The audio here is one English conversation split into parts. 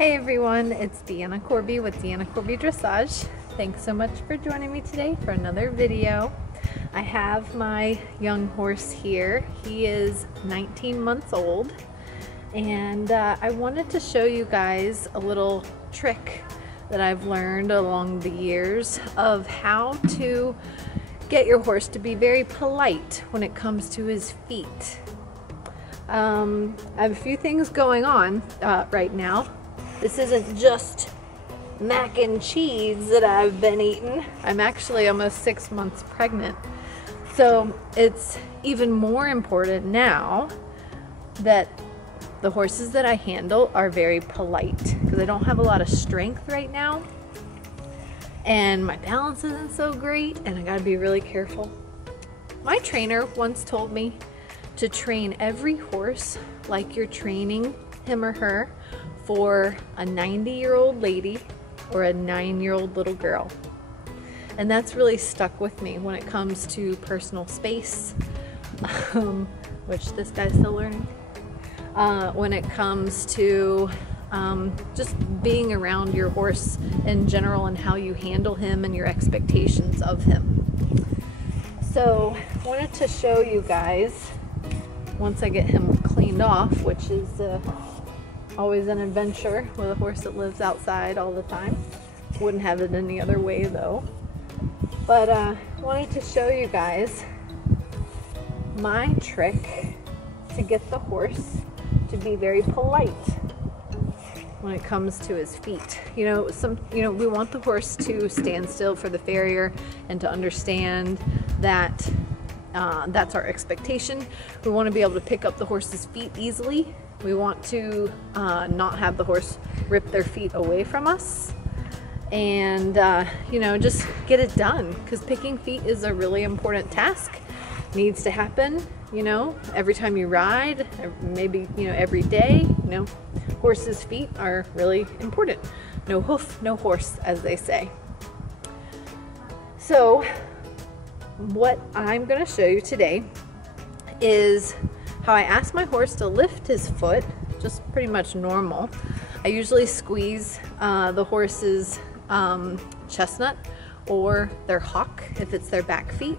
Hey everyone, it's Deanna Corby with Deanna Corby Dressage. Thanks so much for joining me today for another video. I have my young horse here. He is 19 months old, and I wanted to show you guys a little trick that I've learned along the years of how to get your horse to be very polite when it comes to his feet. I have a few things going on right now. This isn't just mac and cheese that I've been eating. I'm actually almost 6 months pregnant. So it's even more important now that the horses that I handle are very polite, because I don't have a lot of strength right now and my balance isn't so great and I gotta be really careful. My trainer once told me to train every horse like you're training him or her for a 90-year-old lady or a 9-year-old little girl. And that's really stuck with me when it comes to personal space, which this guy's still learning. When it comes to just being around your horse in general and how you handle him and your expectations of him. So I wanted to show you guys, once I get him cleaned off, which is always an adventure with a horse that lives outside all the time. Wouldn't have it any other way though. But I wanted to show you guys my trick to get the horse to be very polite when it comes to his feet. We want the horse to stand still for the farrier and to understand that that's our expectation. We want to be able to pick up the horse's feet easily. We want to not have the horse rip their feet away from us, and just get it done, because picking feet is a really important task. Needs to happen, every time you ride, maybe, every day. Horses' feet are really important. No hoof, no horse, as they say. So what I'm going to show you today is how I ask my horse to lift his foot, just pretty much normal. I usually squeeze the horse's chestnut or their hock, if it's their back feet,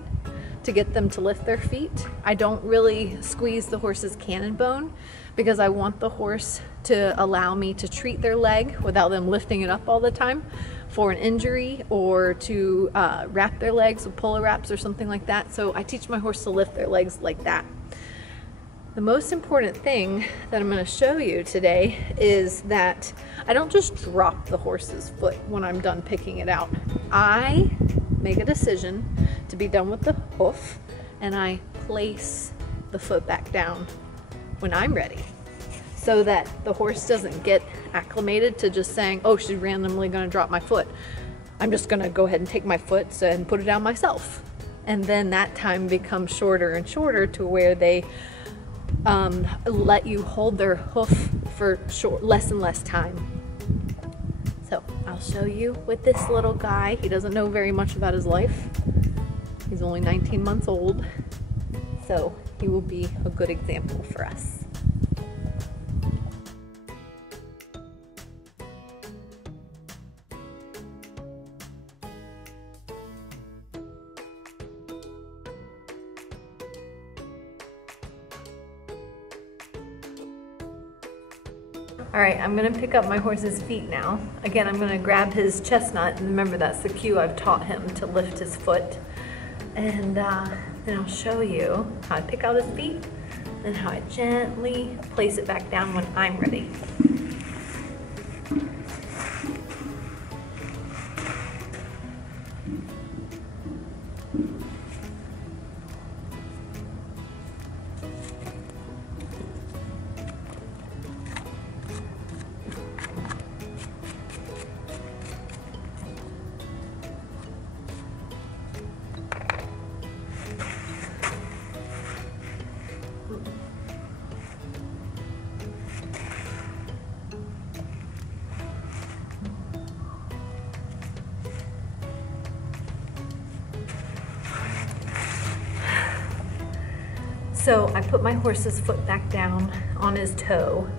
to get them to lift their feet. I don't really squeeze the horse's cannon bone, because I want the horse to allow me to treat their leg without them lifting it up all the time for an injury, or to wrap their legs with puller wraps or something like that. So I teach my horse to lift their legs like that. The most important thing that I'm going to show you today is that I don't just drop the horse's foot when I'm done picking it out. I make a decision to be done with the hoof, and I place the foot back down when I'm ready, so that the horse doesn't get acclimated to just saying, oh, she's randomly going to drop my foot. I'm just going to go ahead and take my foot and put it down myself. And then that time becomes shorter and shorter, to where they let you hold their hoof for less and less time. So I'll show you with this little guy. He doesn't know very much about his life. He's only 19 months old, so he will be a good example for us. All right, I'm gonna pick up my horse's feet now. Again, I'm gonna grab his chestnut, and remember, that's the cue I've taught him to lift his foot. And then I'll show you how I pick out his feet and how I gently place it back down when I'm ready. So I put my horse's foot back down on his toe,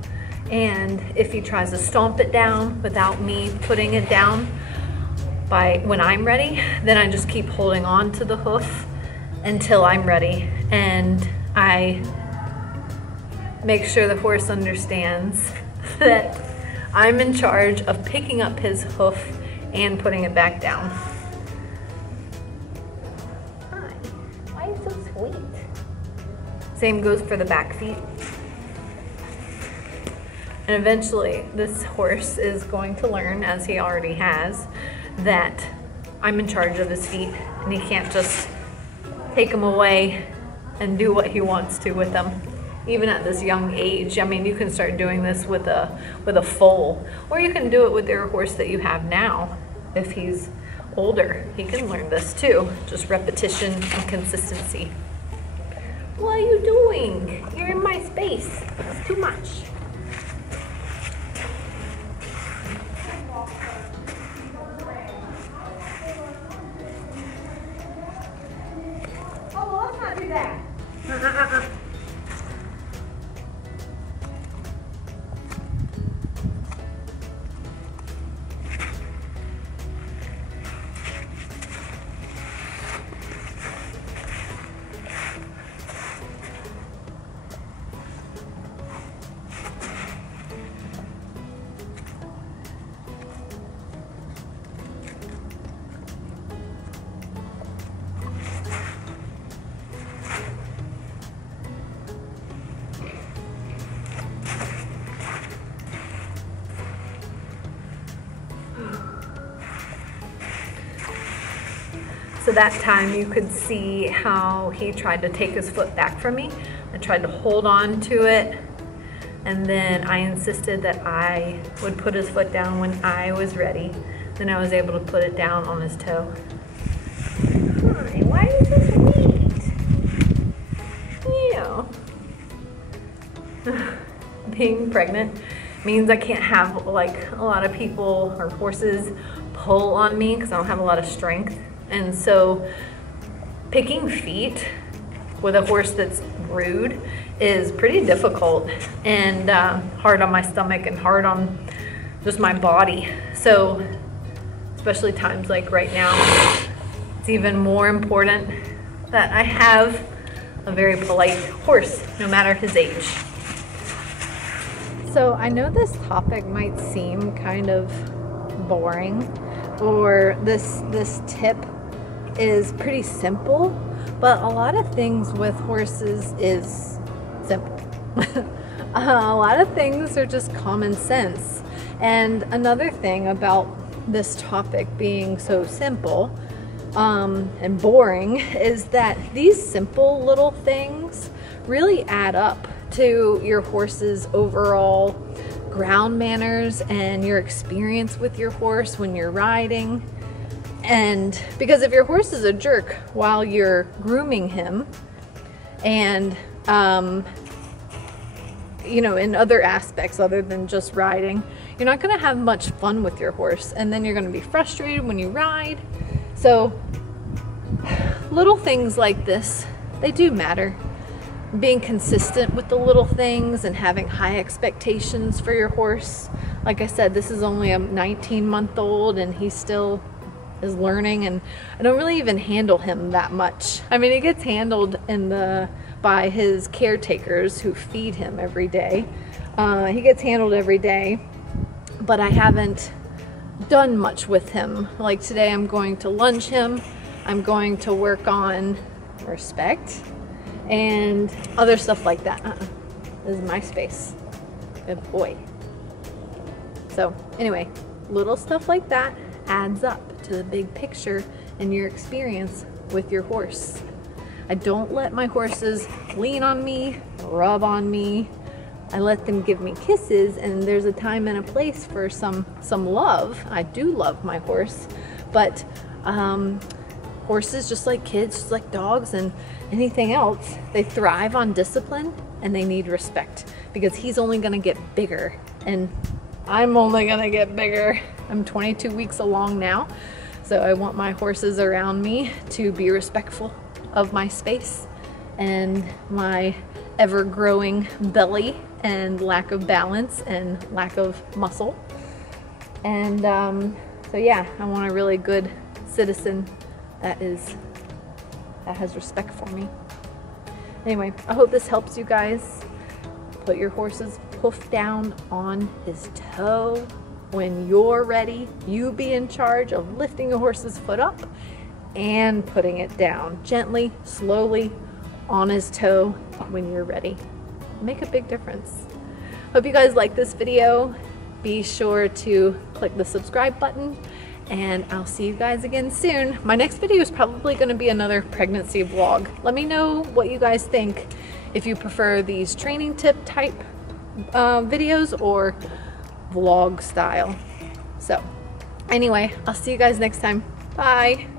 And if he tries to stomp it down without me putting it down when I'm ready, then I just keep holding on to the hoof until I'm ready. And I make sure the horse understands that I'm in charge of picking up his hoof and putting it back down. Hi, why are you so sweet? Same goes for the back feet. And eventually this horse is going to learn, as he already has, that I'm in charge of his feet and he can't just take them away and do what he wants to with them. Even at this young age, I mean, you can start doing this with a foal, or you can do it with your horse that you have now. If he's older, he can learn this too. Just repetition and consistency. What are you doing? You're in my space. It's too much. Oh, well, let's not do that. So that time you could see how he tried to take his foot back from me. I tried to hold on to it, and then I insisted that I would put his foot down when I was ready. Then I was able to put it down on his toe. Hi, why are you so sweet? Yeah. Being pregnant means I can't have like a lot of people or horses pull on me because I don't have a lot of strength. And so picking feet with a horse that's rude is pretty difficult and hard on my stomach and hard on just my body. So especially times like right now, it's even more important that I have a very polite horse, no matter his age. So I know this topic might seem kind of boring, or this tip is pretty simple, but a lot of things with horses is simple. A lot of things are just common sense. And another thing about this topic being so simple and boring is that these simple little things really add up to your horse's overall ground manners and your experience with your horse when you're riding. And because if your horse is a jerk while you're grooming him and you know, in other aspects other than just riding, you're not going to have much fun with your horse, and then you're going to be frustrated when you ride. So little things like this, they do matter. Being consistent with the little things and having high expectations for your horse. Like I said, this is only a 19-month-old and he still is learning, and I don't really even handle him that much. I mean, he gets handled by his caretakers who feed him every day. He gets handled every day, but I haven't done much with him. Like today I'm going to lunge him. I'm going to work on respect and other stuff like that. This is my space. Good boy. So anyway, little stuff like that adds up to the big picture and your experience with your horse. I don't let my horses lean on me, rub on me. I let them give me kisses, and there's a time and a place for some love. I do love my horse, but horses, just like kids, just like dogs and anything else, they thrive on discipline and they need respect, because he's only gonna get bigger and I'm only gonna get bigger. I'm 22 weeks along now, so I want my horses around me to be respectful of my space and my ever-growing belly and lack of balance and lack of muscle. And so yeah, I want a really good citizen that has respect for me. Anyway, I hope this helps you guys. Put your horse's hoof down on his toe. When you're ready, you be in charge of lifting your horse's foot up and putting it down gently, slowly on his toe when you're ready. Make a big difference. Hope you guys like this video. Be sure to click the subscribe button, and I'll see you guys again soon. My next video is probably going to be another pregnancy vlog. Let me know what you guys think, if you prefer these training tip type videos or vlog style. So anyway, I'll see you guys next time. Bye.